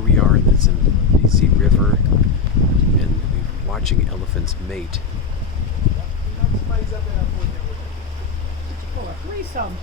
here we are in the Zambezi River, and we're watching elephants mate. Oh, a threesome.